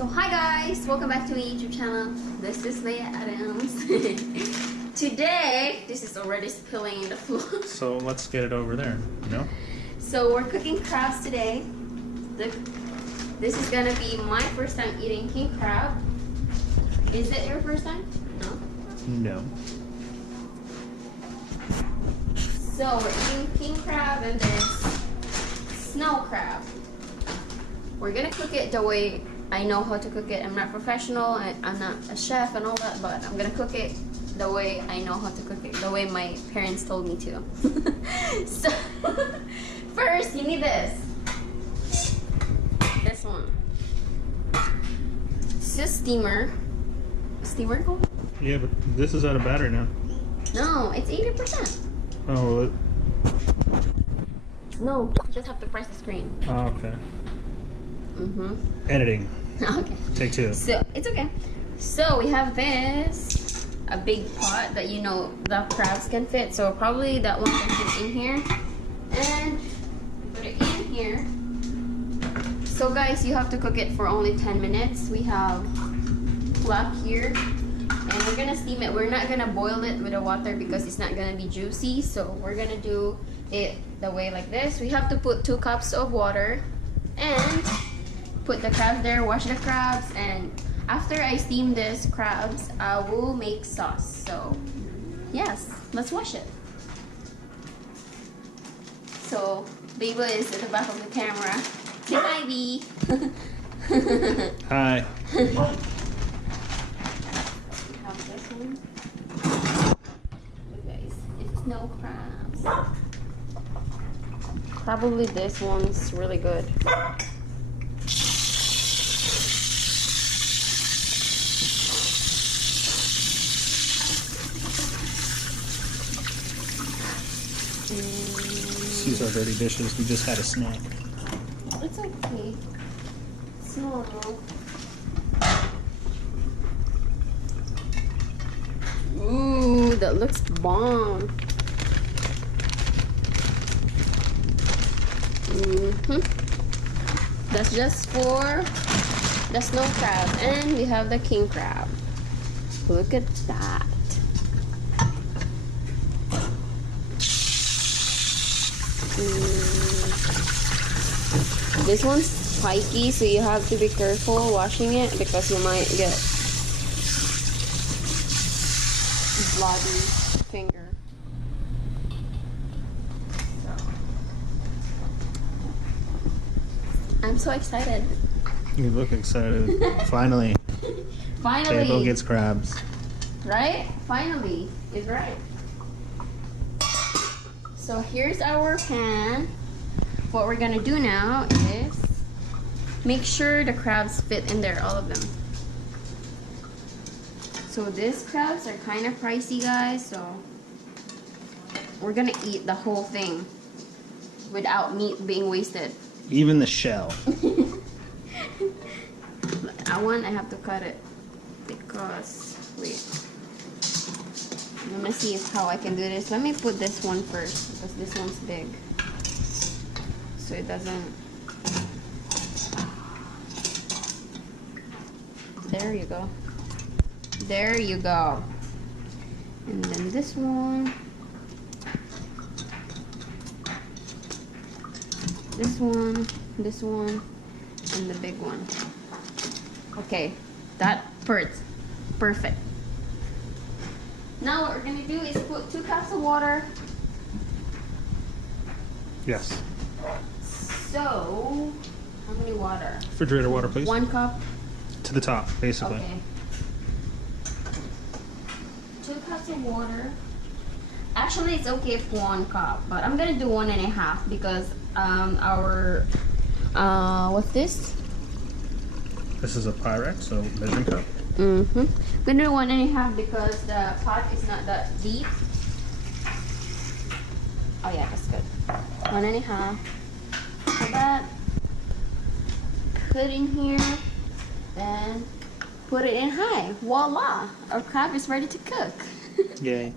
So hi guys, welcome back to my YouTube channel. This is LEA ADAMS. Today, this is already spilling in the floor. So let's get it over there, you know? So we're cooking crabs today. This is gonna be my first time eating king crab. Is it your first time? No. No. So we're eating king crab and this snow crab. We're gonna cook it the way I know how to cook it. I'm not professional, I'm not a chef and all that, but I'm gonna cook it the way I know how to cook it, the way my parents told me to. So, first you need this one. It's just steamer. Steamer called? Yeah, but this is out of battery now. No, it's 80%. Oh, well, no, you just have to press the screen. oh, okay. Mm-hmm. Editing. Okay. Take two. So, it's okay. So, we have this, a big pot that you know the crabs can fit. So, probably that one can fit in here. And put it in here. So, guys, you have to cook it for only 10 minutes. We have black here. And we're gonna steam it. We're not gonna boil it with the water because it's not gonna be juicy. So, we're gonna do it the way like this. We have to put 2 cups of water and put the crabs there, wash the crabs, and after I steam this crabs, I will make sauce. So, yes, let's wash it. So, Baby is at the back of the camera. Say hi, B. Hi. We have this one. Look, guys, it's snow crabs. Probably this one's really good. These are dirty dishes. We just had a snack. It's okay. It's normal. Ooh, that looks bomb. That's just for the snow crab, and we have the king crab. Look at that. This one's spiky, so you have to be careful washing it because you might get bloody finger. So, I'm so excited. You look excited. Finally. Finally. Table gets crabs. Right? Finally. Is right. So here's our pan. What we're gonna do now is make sure the crabs fit in there, all of them. So these crabs are kind of pricey, guys, so we're gonna eat the whole thing without meat being wasted. Even the shell. I have to cut it because, wait. I'm gonna see how I can do this. Let me put this one first because this one's big. So it doesn't. There you go. There you go. And then this one. This one, and the big one. Okay, that hurts. Perfect. Now what we're gonna do is put 2 cups of water. Yes. So, how many water? Refrigerator water, please. 1 cup. To the top, basically. Okay. 2 cups of water. Actually, it's okay if 1 cup, but I'm gonna do 1.5 because what's this? This is a Pyrex, so measuring cup. I'm gonna do 1.5 because the pot is not that deep. Oh yeah, that's good. 1.5. Put that. Put in here. Then put it in high. Voila! Our crab is ready to cook. Yay.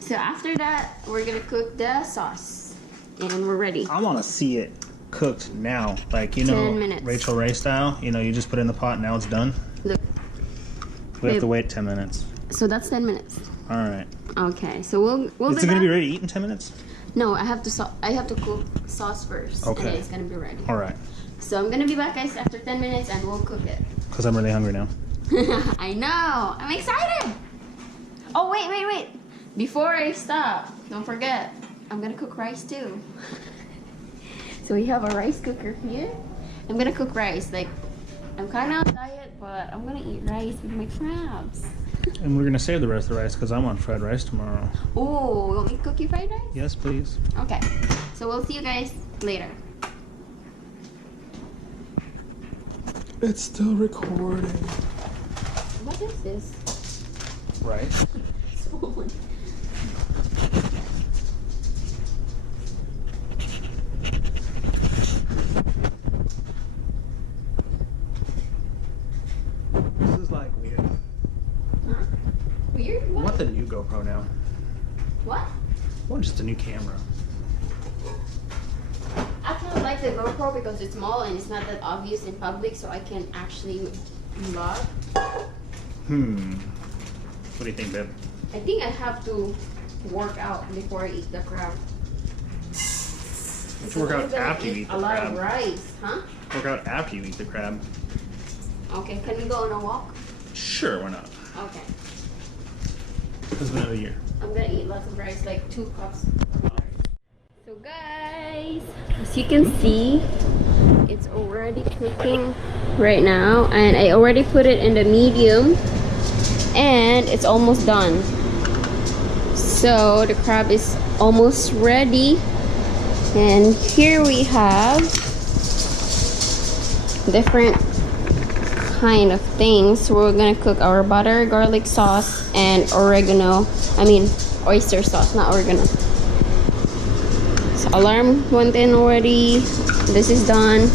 So after that, we're gonna cook the sauce. And we're ready. I want to see it. cooked now. Like, you 10 know, minutes. Rachel Ray style. You know, you just put it in the pot and now it's done. Look. We have to wait 10 minutes. So that's 10 minutes. All right. Okay, so we'll Is it going to be ready to eat in 10 minutes? No, I have to cook sauce first. Okay. And then it's going to be ready. All right. So I'm going to be back, guys, after 10 minutes and we'll cook it. Because I'm really hungry now. I know. I'm excited. Oh, wait. Before I stop, don't forget, I'm going to cook rice too. So we have a rice cooker here. I'm going to cook rice. Like, I'm kind of on diet, but I'm going to eat rice with my crabs. And we're going to save the rest of the rice because I'm on fried rice tomorrow. Oh, you want me to cook you fried rice? Yes, please. Okay. So we'll see you guys later. It's still recording. What is this? Right. This is like weird. Huh? Weird? I want the new GoPro now. What? I want just a new camera. I kind of like the GoPro because it's small and it's not that obvious in public, so I can actually vlog. What do you think, babe? I think I have to work out before I eat the crab. You work out after you eat the a lot of crab. rice, huh? Work out after you eat the crab. Okay, can we go on a walk? Sure, why not? Okay. It's been another year. I'm gonna eat lots of rice, like 2 cups. So guys, as you can see, it's already cooking right now, and I already put it in the medium, and it's almost done. So the crab is almost ready, and here we have different kind of things. We're gonna cook our butter, garlic sauce, and oregano. I mean oyster sauce, not oregano. So alarm went in already. This is done.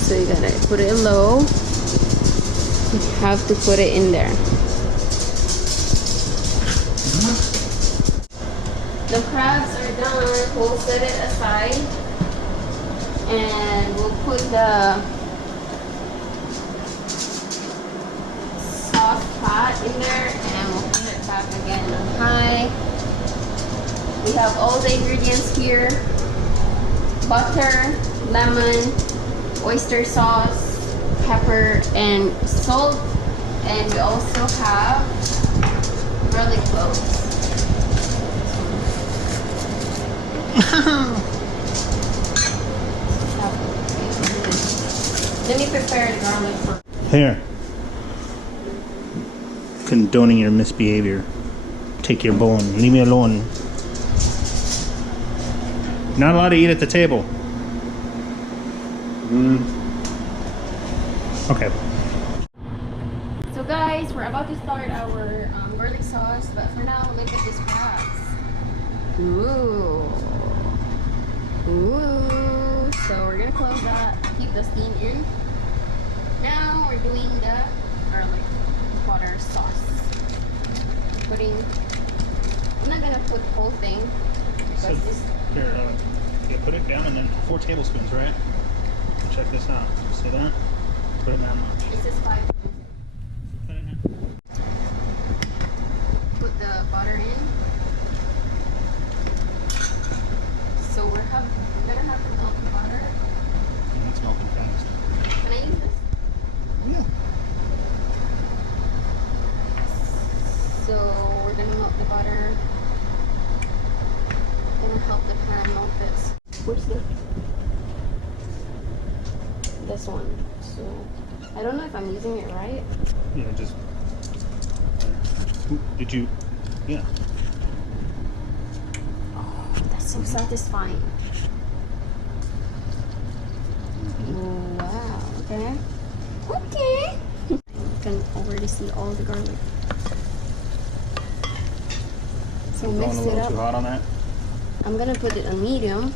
So you gotta put it low. You have to put it in there. The crabs are done. We'll set it aside, and we'll put the sauce pot in there, and we'll put it back again on high. We have all the ingredients here: butter, lemon, oyster sauce, pepper, and salt. And we also have garlic cloves. Let me prepare the garlic first. Here. Condoning your misbehavior. Take your bone. Leave me alone. Not allowed to eat at the table. Okay. So guys, we're about to start our garlic sauce, but for now, look at these crabs. Ooh. So we're gonna close that, keep the steam in. Now we're doing the garlic butter sauce. I'm not gonna put the whole thing because So, this. here, you put it down and then 4 tablespoons, right? Check this out. See that? Put it down. This is 5. Put it in. Put the butter in. So we're gonna have to melt the butter. It's melting fast. Can I use this? Yeah. So we're gonna melt the butter. Gonna help the pan melt this. Where's this one? So I don't know if I'm using it right. Yeah, just. Did you? Yeah. Oh, that's so satisfying. Oh, wow. Okay. Okay. You can already see all the garlic. So Going mix a it little up. too hot on that. I'm gonna put it on medium.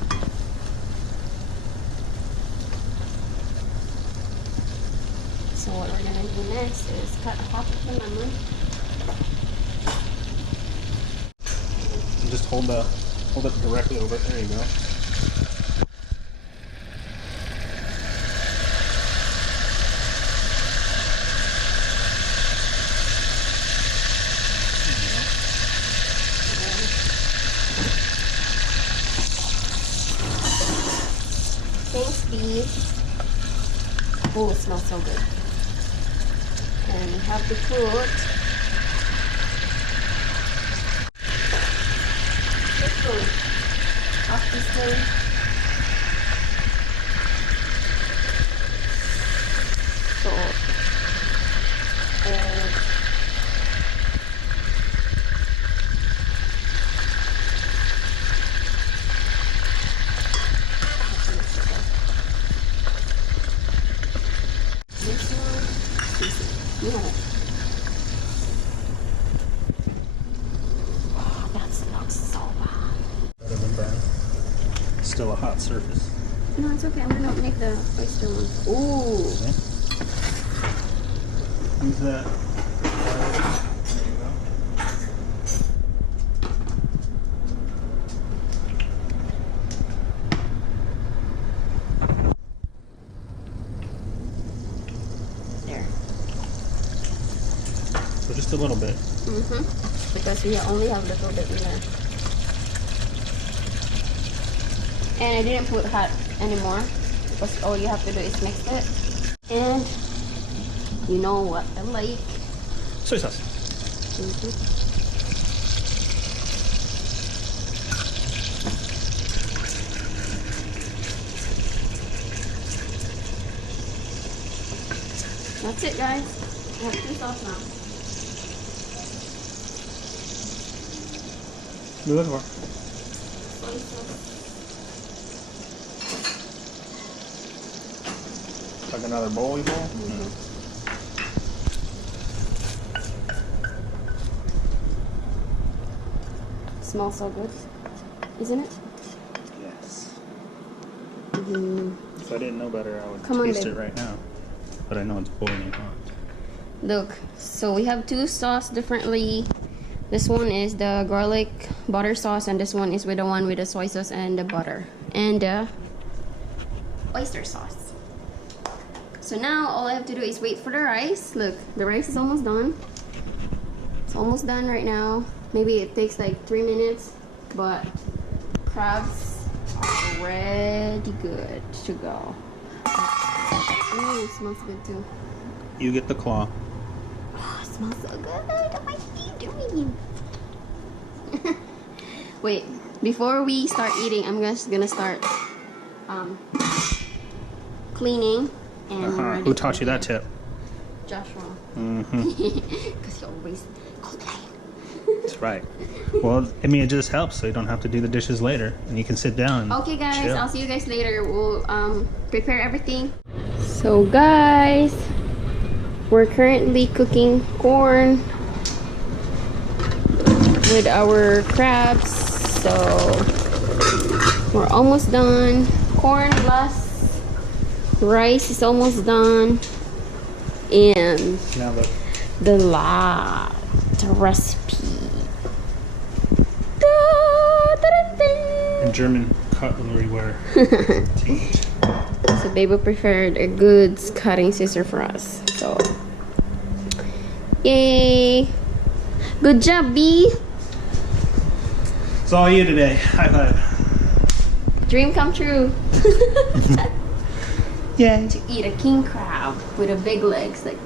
So what we're gonna do next is cut half of the lemon. And just hold it directly over it. There you go. Oh, it smells so good. And we have to put this one off the stove. Salt. And yeah. Oh, that smells so bad. Better than burn. Still a hot surface. No, it's okay. I'm gonna make the oyster one. Ooh. Okay. Use that. There you go. There. So just a little bit. Because we only have a little bit in there. And I didn't put hot anymore because all you have to do is mix it. And you know what I like. Soy sauce. That's it, guys. I have 2 sauce now. What are you looking for? Soy sauce. Like another bowl? Smells so good, isn't it? Yes. If I didn't know better, I would Come on, taste babe. it right now. But I know it's boiling hot. Look, so we have 2 sauce differently. This one is the garlic butter sauce, and this one is with the one with the soy sauce and the butter and the oyster sauce. So now all I have to do is wait for the rice. Look, the rice is almost done. It's almost done right now. Maybe it takes like 3 minutes, but crabs are ready good to go. Ooh, smells good too. You get the claw. Oh, it smells so good. What are you doing? Wait, before we start eating, I'm just gonna start cleaning. And Who taught you that tip? Joshua. Mm-hmm. Because he always complains. That's right. Well, I mean, it just helps so you don't have to do the dishes later. And you can sit down and Okay, guys, chill. I'll see you guys later. We'll prepare everything. So, guys, we're currently cooking corn with our crabs. So, we're almost done. Corn plus rice is almost done. And Now look. the last recipe. And German cutlery ware. So Baby prepared a good cutting scissor for us. So, yay! Good job, B. It's all you today. High five. Dream come true. Yay. To eat a king crab with a big legs, like,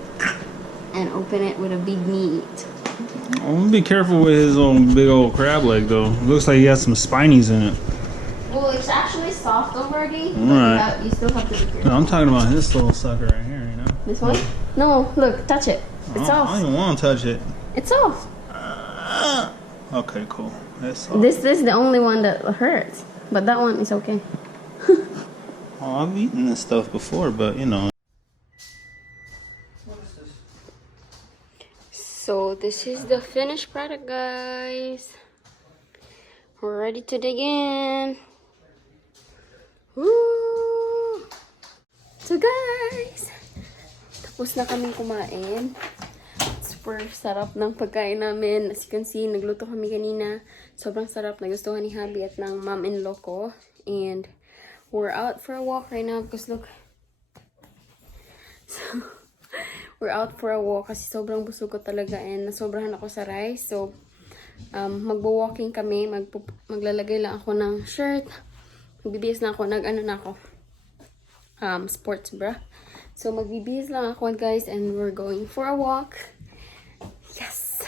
and open it with a big meat. Oh, be careful with his own big old crab leg, though. Looks like he has some spinies in it. Well, it's actually soft already. But Right. you still have to be careful. No, I'm talking about this little sucker right here, you know? This one? No, look, touch it. It's I soft. don't even want to touch it. It's soft. Okay, cool. That's soft. This is the only one that hurts, but that one is okay. Oh, I've eaten this stuff before, but you know. So this is the finished product, guys. We're ready to dig in. Woo! So guys, tapos na kaming kumain. Super sarap ng pagkain namin. As you can see, nagluto kami kanina. Sobrang sarap. Nagustuhan ni Hubby at ng mom-in-law ko. And we're out for a walk right now because look. So, we're out for a walk kasi sobrang busog ko talaga and nasobrahan ako sa rice. So, magbo-walking kami. Maglalagay lang ako ng shirt. Magbibihis na ako. sports bra. So magbibihis lang ako guys and we're going for a walk. Yes!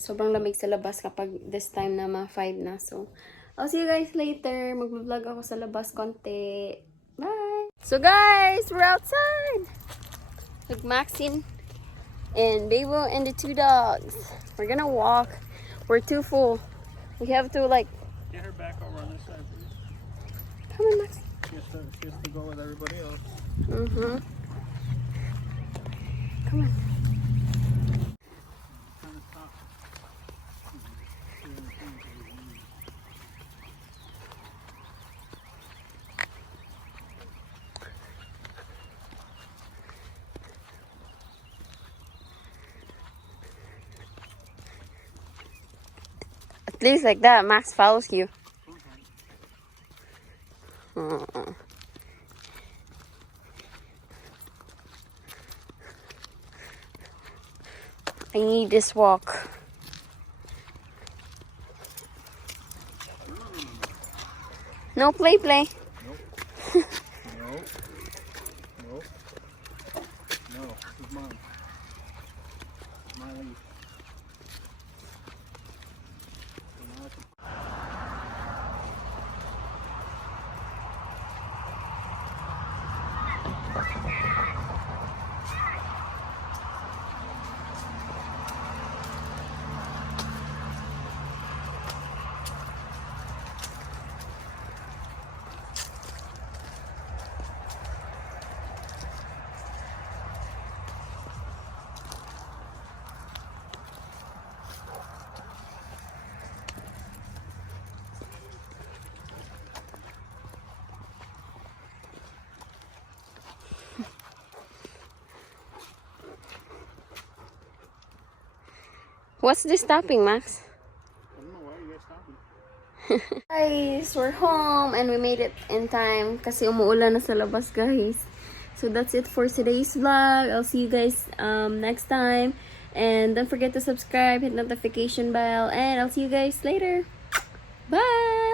Sobrang lamig sa labas kapag this time na mga 5 na. So I'll see you guys later. Mag-vlog ako sa labas konti. Bye! So guys, we're outside! With Maxine and Babo and the 2 dogs. We're gonna walk. We're too full. We have to like... Get her back over on this side, please. Come on, Max. She has to go with everybody else. Mm-hmm. Come on. Trying to stop. At least like that, Max follows you. I need this walk. No play. Nope. Nope. Nope. No, this is mine. My leaf. What's this stopping, Max? I don't know why you guys stopping. Guys, we're home and we made it in time kasi umuulan na sa labas, guys. So that's it for today's vlog. I'll see you guys next time. And don't forget to subscribe, hit notification bell, and I'll see you guys later. Bye!